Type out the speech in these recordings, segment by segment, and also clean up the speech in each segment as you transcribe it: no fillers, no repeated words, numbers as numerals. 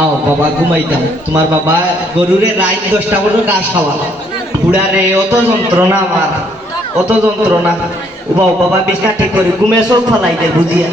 আও বাবা ঘুমাইতাম তোমার বাবা গরুরে রাত 10টা পর্যন্ত ঘাস খাওয়া বুড়ারে অত যন্ত্রণা আমার অত যন্ত্রণা ও বাবা বিছনা ঠিক করে ঘুমে সব ফলাই দেয় বুঝিয়া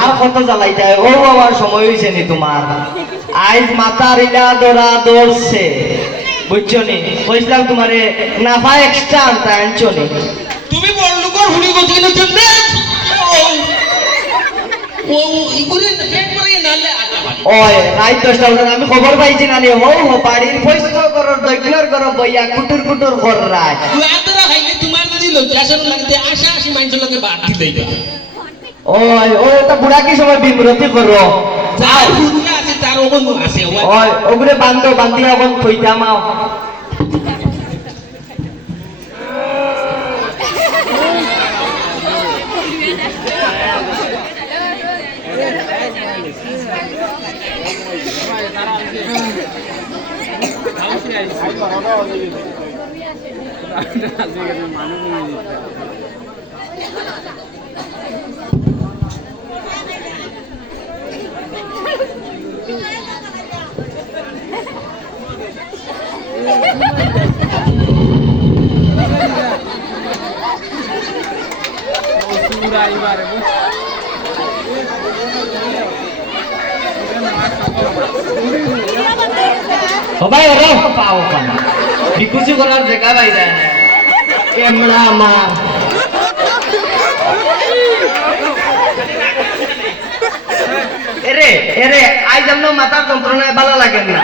আর কত জ্বালাই যায় ও বাবার সময় হয়েছে নি তোমার আজ মাথার ইলা দরা দৌড়ছে বুঝছো নি কইছিলাম তোমারে নাফা এক্সট্রা আনতে আনছো নি তুমি বড় লোকের হুড়ি গতি কিনে চলতে ও ইগুরে পেট করে নালে ওই রাত 10টা পর্যন্ত আমি খবর পাইছি না নি হো বাড়ির পয়সা করর দক্ষিণর করর বইয়া কুটুর কুটুর কর রাত তুই আতরা খাইলে তোমার যদি লজ্জাসন লাগতে আশা আশি মানুষের লোকে বাদ দিতে ওই ও তা বুড়া কি সময় বিমরতি করো যার হুড়ি আছে তার ওগন আছে ওই ওগুরে বান্ধিয়া এখন কইতাম আও সবাই ওরা পাও পানা বিকুচি করার জায়গা পাই যায় না কেমলা আমার এরে এরে আই জানো মাথার যন্ত্রণায় ভালো লাগে না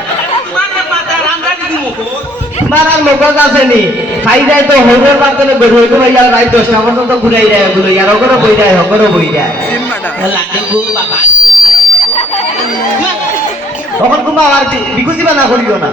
মারার মগজ আছে নি খাই যায় তো হরের বাতনে বেরোয় তো ভাইয়া রাত 10টা পর্যন্ত ঘুরাই যায় এগুলো আর ওগরও বই যায় ওগরও বই যায় বাবা তখন তুমি আর বিকুচি বানা করিও না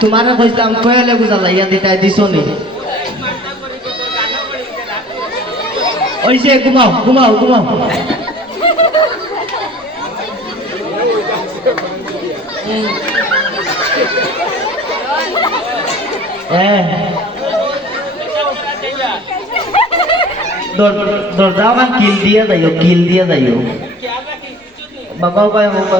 তোমারে কইতাম কইলে বুঝা লাইয়া দিতাই দিছো নি ওইসে ঘুমাও ঘুমাও ঘুমাও দরজা আমার কিল দিয়ে যাইও বাবা ভাই বাবা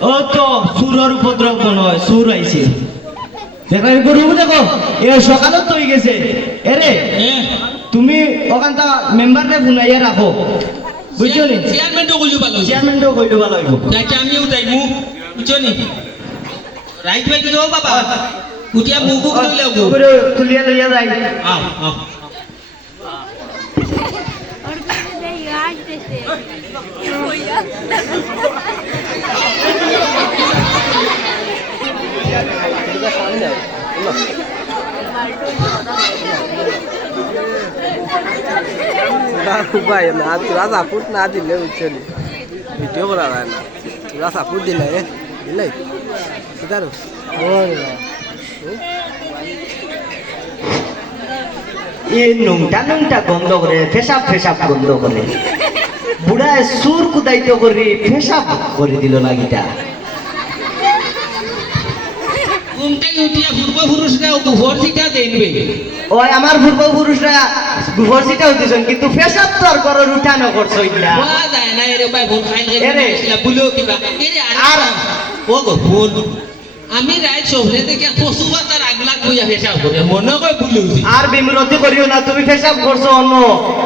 ও তো সুরের উপদ্রব মনে হয় সুর আইছে দেখো গরু দেখো এ সকালে তো হয়ে গেছে এরে তুমি ওখানটা মেম্বাররে বুনাইয়া রাখো বুঝছো নি চেয়ারম্যানও কইলো ভালো চেয়ারম্যানটাও কইলো ভালো হইব যাইতে আমিও যাইমু বুঝছো নি রাইট ভাই তো বাবা উঠিয়া মুখ কইলে গো তুলিয়া লইয়া যাই আও আও ভাই না তোরা সাপোর্ট না দিলে বুঝলি ভিডিও করা যায় না তোরা সাপোর্ট দিলে দিলে কিদারো এই নুংটা নুংটা গন্ধ করে ফেসাব ফেসাব গন্ধ করে বুড়ায় সুর কুদাইতে করি ফেসাব করে দিল না গিটা ঘুমটাই উঠিয়া পূর্বপুরুষরা ভর্তিটা দেখবে ওই আমার পূর্বপুরুষরা ভর্সিটা হইতেছেন কিন্তু ফেসাব তো আর করর উঠানো করছো ইল্লা বাবা যায় না এরে ভাই ভোট খাইলে এরে। বুলো কিবা এরে আর ও গো ভুল আমি রাইট শহরে থেকে পশু বাতার আগলাগ বইয়া ফেসাব করে মনে কয় বুলুছি আর বিমরতি করিও না তুমি ফেসাব করছো অন্য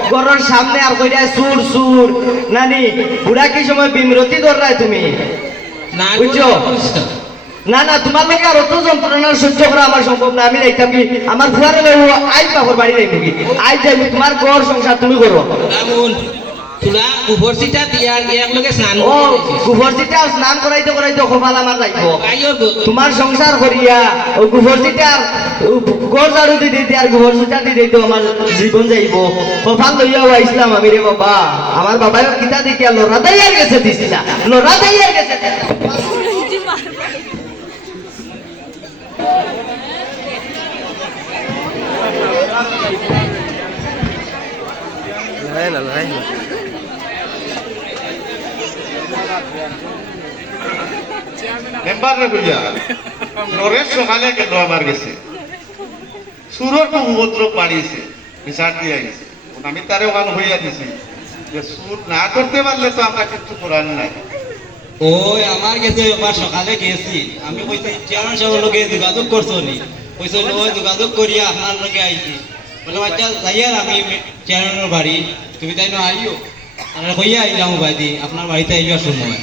ঘরের সামনে আর কইরা সুর সুর নানি বুড়া কি সময় বিমরতি ধরায় তুমি না বুঝছো? না না তোমার লাগে আর অত যন্ত্রণা সহ্য করা আমার সম্ভব না আমি দেখতাম কি আমার ফুয়ারে আই বাপর বাড়ি যাইব কি আই যাইব তোমার ঘর সংসার তুমি করো রামুন তোরা উপরসিটা দিয়া একলগে স্নান ও গুফরজিটা স্নান করাইতে করাইতে খোপাল আমার যাইব আইও তোমার সংসার করিয়া ও গুফরজিটার ঘর ঝাড়ু দি দিতে আর গুফরজিটা দি দিতে আমার জীবন যাইব খোপাল লইয়াও আইসলাম আমি রে বাবা আমার বাবাই কিতা দেখিয়া লড়া দাইয়ার গেছে দিছিলা লড়া দাইয়ার গেছে লড়াই না লড়াই না মেম্বার রে বুঝা নরেশ সকালে কেন আমার গেছে সুরর তো উপদ্রব বাড়িয়েছে বিচার দিয়ে আইছে আমি তারে ওখান হইয়া দিছি যে সুর না করতে পারলে তো আমরা কিছু করার নাই ওই আমার কাছে এবার সকালে গেছি আমি কইছি চেয়ারম্যান সাহেবের লগে যোগাযোগ করছো নি কইছো ওই যোগাযোগ করিয়া আপনার লগে আইছি বলে আচ্ছা যাইয়ার আমি চেয়ারম্যানের বাড়ি তুমি তাই না আইও আর কইয়া আইলাম বাদি আপনার বাড়িতে আইবার সময়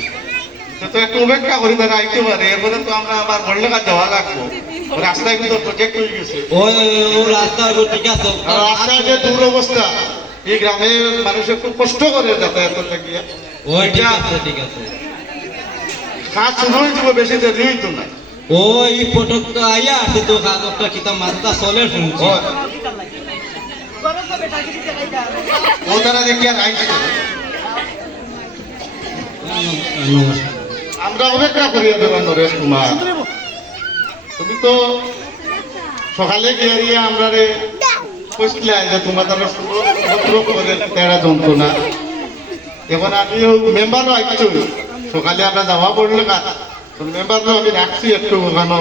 তো একটু অপেক্ষা করি তারা আইতে পারে এরপরে তো আমরা আবার ঘর লেখা যাওয়া লাগবো রাস্তায় কিন্তু প্রজেক্ট হয়ে গেছে ওই ও রাস্তা ওই ঠিক আছে আর রাস্তায় যে দূর অবস্থা এই গ্রামের মানুষের খুব কষ্ট করে যাতায়াতের লাগিয়া ওই ঠিক আছে ঠিক আছে কাজ শুরু হয়ে যাবো বেশি দেরি হইতো না ওই ফটক তো আইয়া আছে তো কাগজটা কিতাব মাথাটা চলে শুনছি ও ও তারা দেখি আর আইছে নমস্কার আমরা অপেক্ষা করিয়া দেবেন নরেশ কুমার তুমি তো সকালে গিয়ে আমরা রে কইছিলে যে তোমার তারা করে তেরা যন্ত্রণা এখন আমি মেম্বারও আসছি সকালে আমরা যাওয়া পড়লে কাজ মেম্বারও আমি রাখছি একটু ওখানে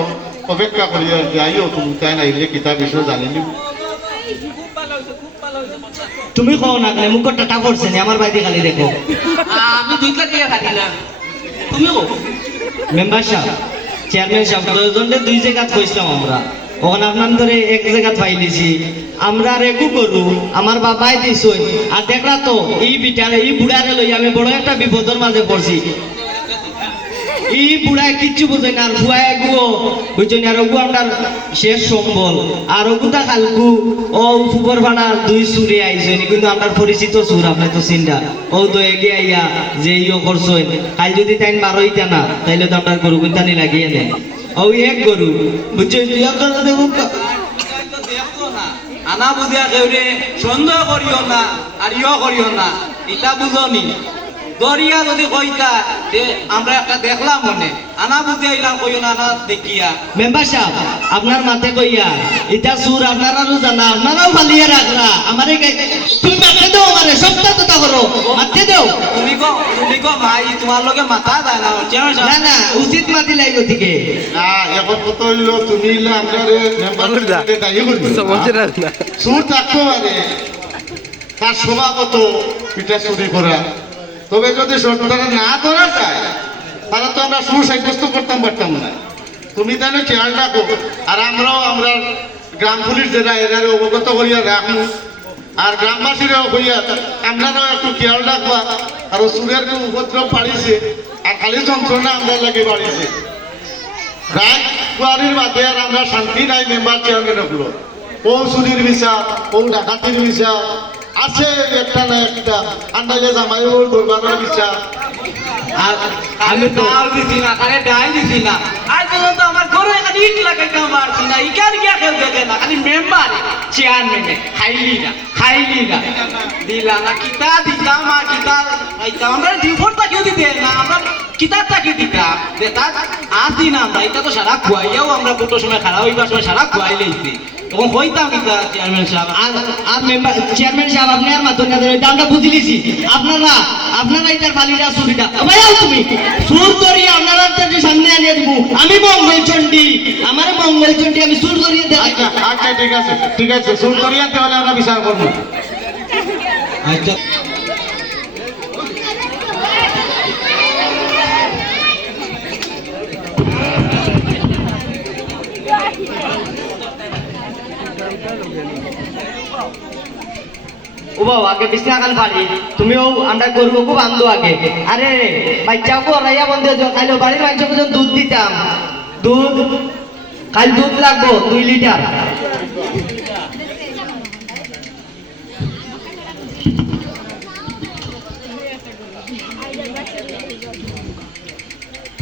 অপেক্ষা করিয়া যাইও তুমি তাই নাইলে কিতাব বিষয় জানিনি তুমি কও না কেন মুখ টাটা করছে নি আমার বাড়িতে খালি দেখো আমি দুইটা দিয়ে থাকি না তুমিও মেম্বার সাহেব চেয়ারম্যান সাহেব দুজনে দুই জায়গা কইছিলাম আমরা ওখানে আপনার ধরে এক জায়গা পাইলিছি আমরা আর একু করু আমার বাবাই দিছই আর দেখলা তো এই বিটারে এই বুড়ারে লই আমি বড় একটা বিপদের মাঝে পড়ছি এই বুড়ায় কিচ্ছু বোঝে না আর বুয়ায় গুও বুঝছেন আর ওগু আমার শেষ সম্বল আর ওগুতা খালকু ও ফুবর ভাড়া দুই সুরে আইছেন কিন্তু আমার পরিচিত সুর আপনি তো চিন্তা ও তো এগে আইয়া যে ইয়ে করছেন কাল যদি তাই মারইতা না তাইলে তো আপনার গরু গুন্তানি লাগিয়ে নেয় ও এক গরু বুঝছেন আনা বুঝিয়া কেউরে সন্দেহ করিও না আর ইয় করিও না ইটা বুঝনি দরিয়া যদি কইতা যে আমরা একটা দেখলাম মনে আনা বুঝিয়া ইলাম কইও না আনা দেখিয়া মেম্বার সাহেব আপনার মাথে কইয়া এটা সুর আপনারাও জানা আপনারাও ফালিয়ে রাখরা আমারে তুমি মাথে দাও আমারে সবটা কথা করো মাথে দাও তুমি কো ভাই তোমার লগে মাথা যায় না চেয়ারম্যান না সাহেব না উচিত মাতি লাগো থেকে না এখন কত হইলো তুমি হইলে আমরা মেম্বার দায়ী করবি সমস্যা না সুর থাকতে পারে তার স্বভাবত পিঠা চুরি করা তবে যদি সরকার না ধরা যায় তাহলে তো আমরা সুর সাব্যস্ত করতাম পারতাম না তুমি তাহলে খেয়াল রাখো আর আমরাও আমরা গ্রাম পুলিশ যেটা এরা অবগত করিয়া রাখবো আর গ্রামবাসীরাও হইয়া আপনারাও একটু খেয়াল রাখবা আর সুরের যে উপদ্রব বাড়িছে আর খালি যন্ত্রণা আমরা লাগে বাড়িছে রাত কুয়ারির বাদে আর আমরা শান্তি নাই মেম্বার চেয়ারম্যান হলো ও চুরির বিচার ও ডাকাতির বিচার আছে একটা না একটা আন্দাজে জামাই ও দরবারের বিচার আর আমি ডাল দিছি না খালি ডাল দিছি না আজ পর্যন্ত আমার ঘরে খালি ইট লাগাইতে পারছি না ইকার গিয়া খেল দেখে না খালি মেম্বার চেয়ারম্যানে খাইলি না দিলা না কিতা দিতাম আর কিতা আইতাম আমরা রিপোর্টটা কেউ দিতে না আমরা কিতাবটা কি দিতাম দেতা আর দিন আমরা এটা তো সারা খুয়াইয়াও আমরা দুটো সময় খারাপ হইবার সময় সারা খুয়াই লইছি তখন হইতাম কিতা চেয়ারম্যান সাহেব আর মেম্বার চেয়ারম্যান সাহেব আপনি আর মাতন না এটা আমরা বুঝি লিছি আপনারা এটার বালিরা সুবিধা ভাইয়া তুমি সুর করি আপনারা যে সামনে আনিয়ে দিব আমি মঙ্গলচন্ডী আমার মঙ্গলচন্ডী আমি সুর করিয়ে দেখাই আচ্ছা আচ্ছা ঠিক আছে শুন করিয়া তাহলে আমরা বিচার করবো আচ্ছা ও বাবা আগে বিছনা কাল পারি তুমিও আমরা করবো খুব আনন্দ আগে আরে বাচ্চাকে রাইয়া বন্ধ হয়ে খাইলো বাড়ির মানুষ পর্যন্ত দুধ দিতাম কাল দুধ লাগবো 2 লিটার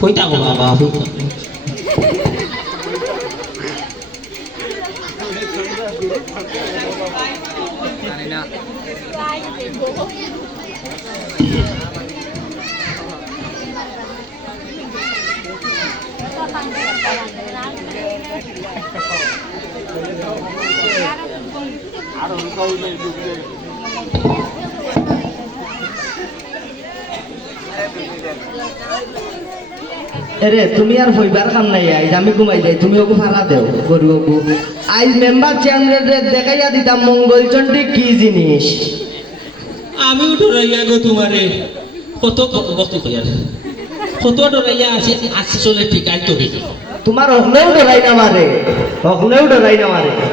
কইতা গো বাবা এরে তুমি আর হইবার কাম নাই আইজ আমি ঘুমাই যাই তুমি ওকে ভাড়া দেও গরু ওকে আইজ মেম্বার চেয়ারম্যান দেখাইয়া দিতাম মঙ্গলচন্ডী কি জিনিস আমিও ডরাইয়া গো তোমারে কত বস্তু কইয়ার কত ডরাইয়া আছে আসলে ঠিক আইতো বেশি তোমার হকলেও ডরাই না মারে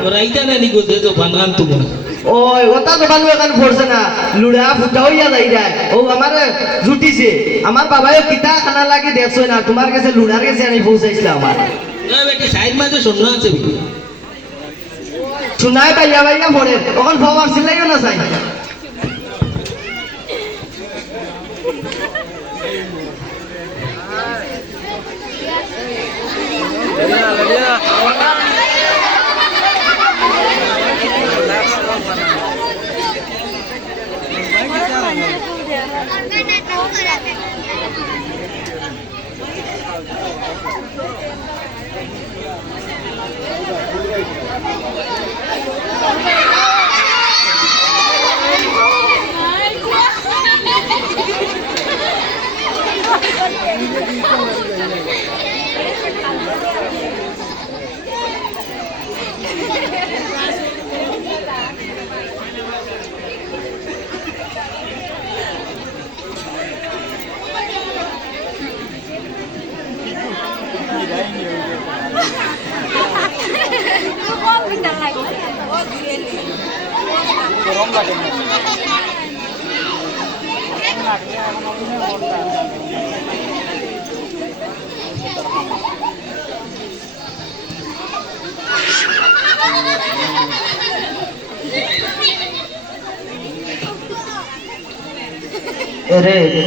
ডরাইতা না নি গো যে বানান তোমার ওই ওটা তো বানু এখন পড়ছে না লুড়া ফুটা হইয়া যাই যায় ও আমার জুটিছে আমার বাবাও কিতা খানা লাগে দেখছো না তোমার কাছে লুড়ার কাছে আমি পৌঁছাইছিল আমার বেটি সাইড মাঝে শূন্য আছে শুনাই পাইয়া পড়ে তখন বাবার ছিলাইও না চাই এরে